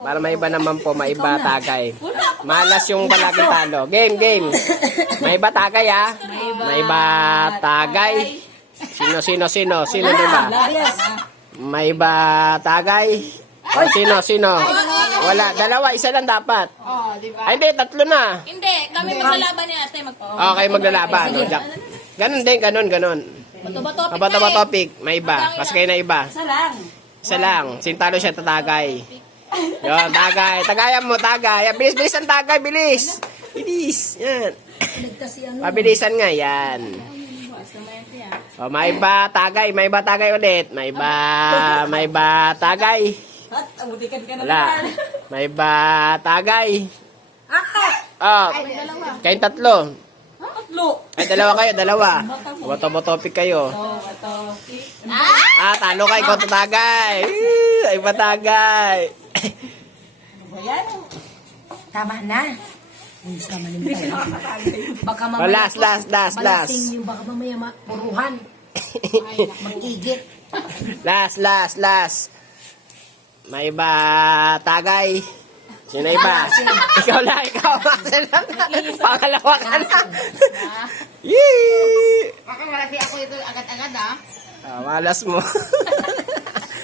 Para may iba naman po, may iba tagay. Malas yung palagi talo. Game, game. May iba tagay ha? May iba tagay. Sino? Sino diba? May iba tagay. O, sino? Wala. Dalawa, isa lang dapat. Oh, di ba? Ay, hindi, tatlo na. Hindi, kami maglalaban ni ate. Okay, maglalaban. O, ganun din, ganun. Bato-bato. Bato topic. May iba. Kasi kayo na iba. Isa lang. Sintalo siya tatagay. Yun, tagay. Tagayan mo, tagay. Bilis ang tagay, bilis. Bilis. Yan. Pabilisan nga, yan. O, may iba tagay. May iba tagay ulit. May iba tagay. Wala. May iba tagay. Oh, kayong tatlo. Ay, dalawa kayo, dalawa. Bato-topic kayo. Talo kayo, ikaw tatagay. Ay, batagay. Tama na. Baka Oh, mamaya last. balasing yung baka mamaya puruhan. Mag-igit. Last. May iba tagay. Sino iba? Ikaw lang. Pangalawa ka na. Yee! Baka malaki ako ito agad-agad Malas mo.